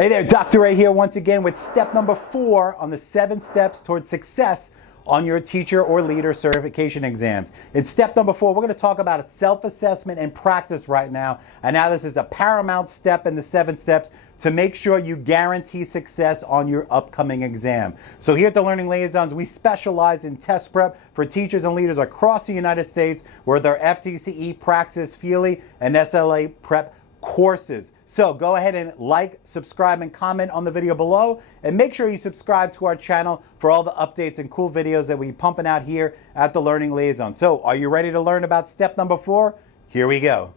Hey there, Dr. Ray here once again with step number 4 on the 7 steps towards success on your teacher or leader certification exams. In step number 4, we're going to talk about self-assessment and practice right now. And now this is a paramount step in the 7 steps to make sure you guarantee success on your upcoming exam. So here at the Learning Liaisons, we specialize in test prep for teachers and leaders across the United States with our FTCE, Praxis, Feely, and SLA prep courses. So go ahead and like, subscribe, and comment on the video below, and make sure you subscribe to our channel for all the updates and cool videos that we're pumping out here at the Learning Liaison. So are you ready to learn about step number 4? Here we go.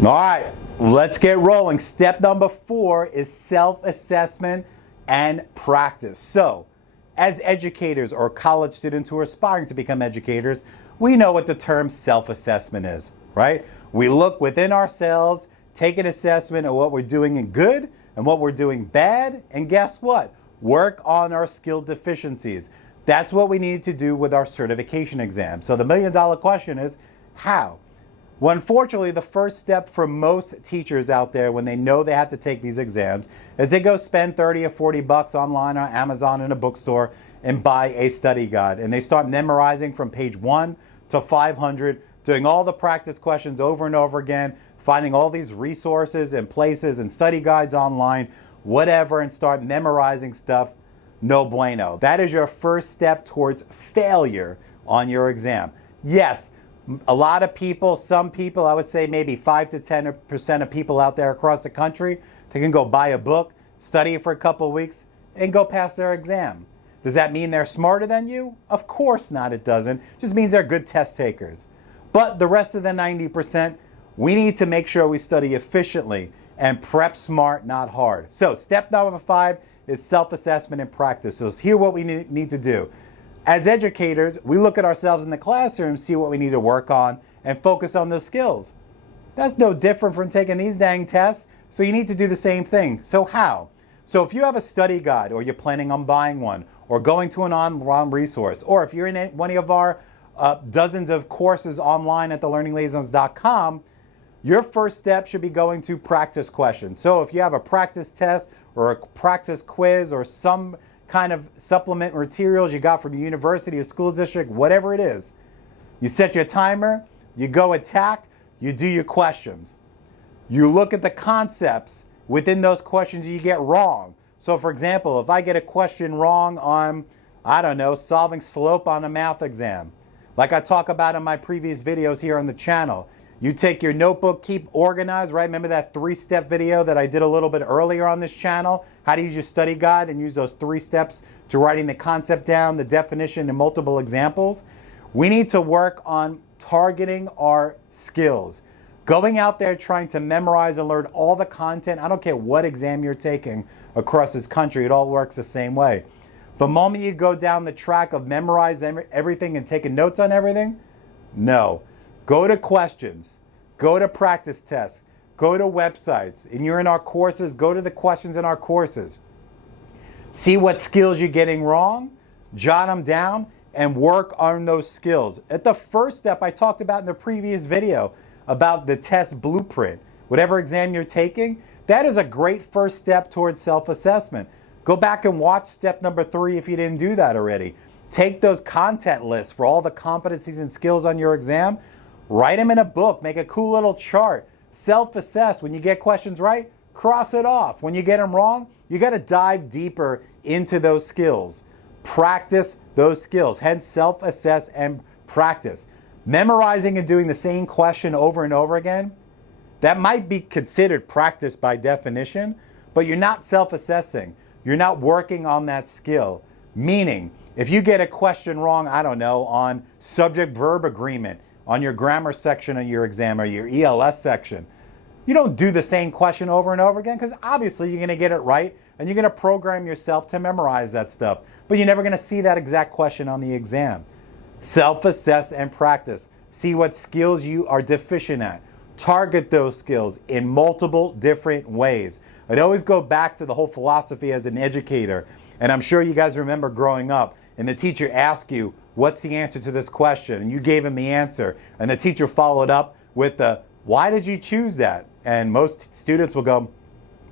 All right, let's get rolling. Step number 4 is self-assessment and practice. So, as educators or college students who are aspiring to become educators, we know what the term self-assessment is, right? We look within ourselves, take an assessment of what we're doing in good and what we're doing bad, and guess what? Work on our skill deficiencies. That's what we need to do with our certification exam. So the million-dollar question is, how? Well, unfortunately, the first step for most teachers out there when they know they have to take these exams is they go spend 30 or 40 bucks online on Amazon in a bookstore and buy a study guide. And they start memorizing from page 1 to 500, doing all the practice questions over and over again, finding all these resources and places and study guides online, whatever, and start memorizing stuff. No bueno. That is your first step towards failure on your exam. Yes, a lot of people, some people, I would say maybe 5 to 10% of people out there across the country, they can go buy a book, study it for a couple of weeks, and go pass their exam. Does that mean they're smarter than you? Of course not, it doesn't. It just means they're good test takers. But the rest of the 90%, we need to make sure we study efficiently and prep smart, not hard. So step number 5 is self-assessment and practice. So here's what we need to do. As educators, we look at ourselves in the classroom, see what we need to work on, and focus on those skills. That's no different from taking these dang tests, so you need to do the same thing. So how? So if you have a study guide, or you're planning on buying one, or going to an online resource, or if you're in one of our dozens of courses online at thelearningliaisons.com, your first step should be going to practice questions. So if you have a practice test, or a practice quiz, or some kind of supplement materials you got from your university or school district, whatever it is. You set your timer, you go attack, you do your questions. You look at the concepts within those questions you get wrong. So for example, if I get a question wrong on, I don't know, solving slope on a math exam, like I talk about in my previous videos here on the channel, you take your notebook, keep organized, right? Remember that 3-step video that I did a little bit earlier on this channel? How to use your study guide and use those 3 steps to writing the concept down, the definition, and multiple examples. We need to work on targeting our skills. Going out there trying to memorize and learn all the content, I don't care what exam you're taking across this country, it all works the same way. The moment you go down the track of memorizing everything and taking notes on everything, no. Go to questions, go to practice tests, go to websites, and you're in our courses, go to the questions in our courses. See what skills you're getting wrong, jot them down, and work on those skills. At the first step I talked about in the previous video about the test blueprint. Whatever exam you're taking, that is a great first step towards self-assessment. Go back and watch step number 3 if you didn't do that already. Take those content lists for all the competencies and skills on your exam, write them in a book, make a cool little chart, self-assess. When you get questions right, cross it off. When you get them wrong, you got to dive deeper into those skills. Practice those skills, hence self-assess and practice. Memorizing and doing the same question over and over again, that might be considered practice by definition, but you're not self-assessing. You're not working on that skill. Meaning, if you get a question wrong, I don't know, on subject-verb agreement, on your grammar section of your exam or your ELS section, you don't do the same question over and over again, because obviously you're going to get it right and you're going to program yourself to memorize that stuff, but you're never going to see that exact question on the exam. Self-assess and practice. See what skills you are deficient at. Target those skills in multiple different ways. I'd always go back to the whole philosophy as an educator. And I'm sure you guys remember growing up and the teacher asked you, what's the answer to this question? And you gave him the answer. And the teacher followed up with the, why did you choose that? And most students will go,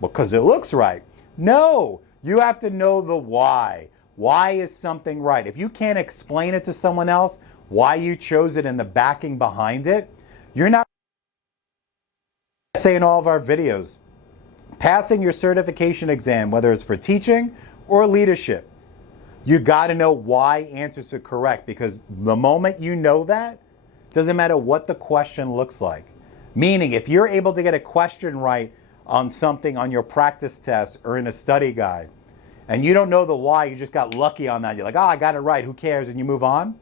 well, because it looks right. No, you have to know the why. Why is something right? If you can't explain it to someone else, why you chose it and the backing behind it, you're not saying in all of our videos. Passing your certification exam, whether it's for teaching or leadership, you got to know why answers are correct, because the moment you know that, doesn't matter what the question looks like. Meaning, if you're able to get a question right on something on your practice test or in a study guide, and you don't know the why, you just got lucky on that, you're like, oh, I got it right, who cares, and you move on.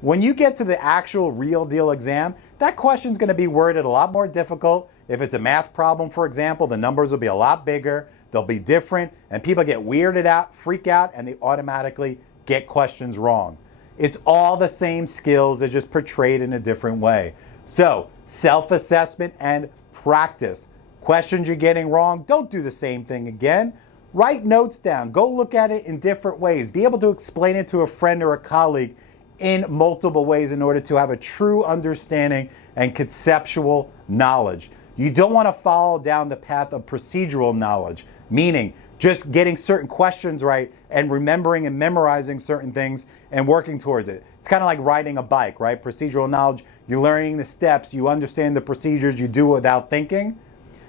When you get to the actual real deal exam, that question's going to be worded a lot more difficult. If it's a math problem, for example, the numbers will be a lot bigger, they'll be different, and people get weirded out, freak out, and they automatically get questions wrong. It's all the same skills, they're just portrayed in a different way. So, self-assessment and practice. Questions you're getting wrong, don't do the same thing again. Write notes down, go look at it in different ways. Be able to explain it to a friend or a colleague in multiple ways in order to have a true understanding and conceptual knowledge. You don't want to follow down the path of procedural knowledge, meaning just getting certain questions right and remembering and memorizing certain things and working towards it. It's kind of like riding a bike, right? Procedural knowledge, you're learning the steps, you understand the procedures, you do it without thinking.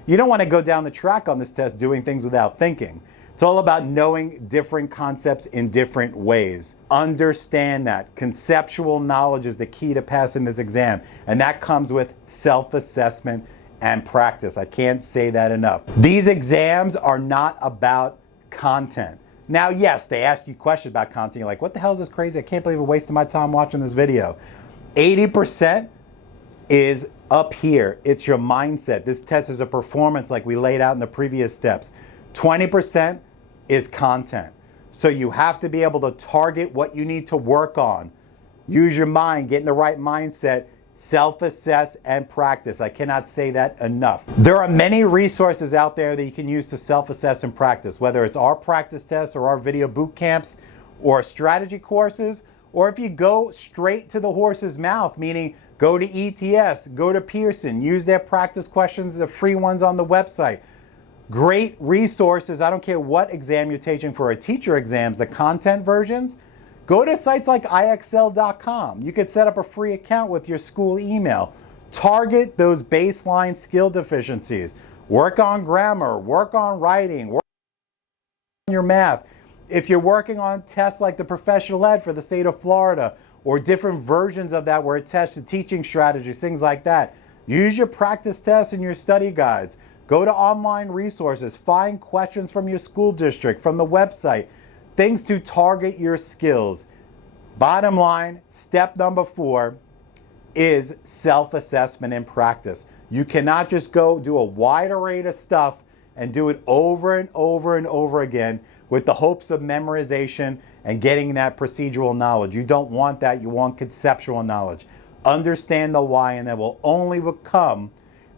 You don't want to go down the track on this test doing things without thinking. It's all about knowing different concepts in different ways. Understand that. Conceptual knowledge is the key to passing this exam, and that comes with self-assessment and practice. I can't say that enough. These exams are not about content. Now, yes, they ask you questions about content. You're like, what the hell is this crazy? I can't believe I'm wasting my time watching this video. 80% is up here. It's your mindset. This test is a performance like we laid out in the previous steps. 20% is content. So you have to be able to target what you need to work on. Use your mind, get in the right mindset, self-assess and practice. I cannot say that enough. There are many resources out there that you can use to self-assess and practice, whether it's our practice tests or our video boot camps or strategy courses, or if you go straight to the horse's mouth, meaning go to ETS, go to Pearson, use their practice questions, the free ones on the website. Great resources. I don't care what exam you're taking for a teacher exams, the content versions. Go to sites like IXL.com. You could set up a free account with your school email. Target those baseline skill deficiencies. Work on grammar, work on writing, work on your math. If you're working on tests like the professional ed for the state of Florida, or different versions of that where it tests the teaching strategies, things like that, use your practice tests and your study guides. Go to online resources, find questions from your school district, from the website, things to target your skills. Bottom line, step number 4 is self-assessment and practice. You cannot just go do a wide array of stuff and do it over and over and over again with the hopes of memorization and getting that procedural knowledge. You don't want that, you want conceptual knowledge. Understand the why, and that will only come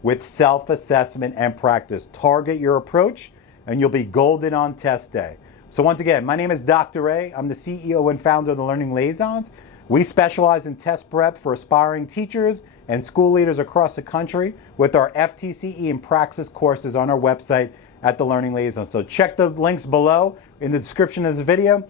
with self-assessment and practice. Target your approach and you'll be golden on test day. So once again, my name is Dr. Ray. I'm the CEO and founder of the Learning Liaisons. We specialize in test prep for aspiring teachers and school leaders across the country with our FTCE and Praxis courses on our website at the Learning Liaisons. So check the links below in the description of this video.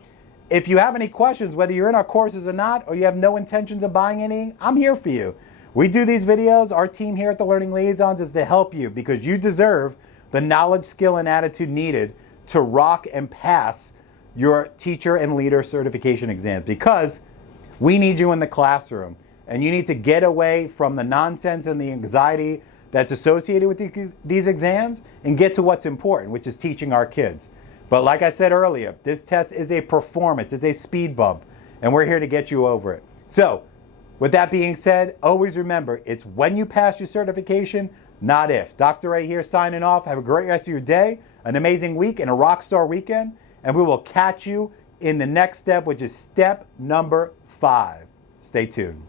If you have any questions, whether you're in our courses or not, or you have no intentions of buying any, I'm here for you. We do these videos. Our team here at the Learning Liaisons is to help you because you deserve the knowledge, skill, and attitude needed to rock and pass your teacher and leader certification exams, because we need you in the classroom and you need to get away from the nonsense and the anxiety that's associated with these exams and get to what's important, which is teaching our kids. But like I said earlier, this test is a performance, it's a speed bump, and we're here to get you over it. So, with that being said, always remember, it's when you pass your certification, not if. Dr. Ray here signing off. Have a great rest of your day, an amazing week, and a rock star weekend. And we will catch you in the next step, which is step number 5. Stay tuned.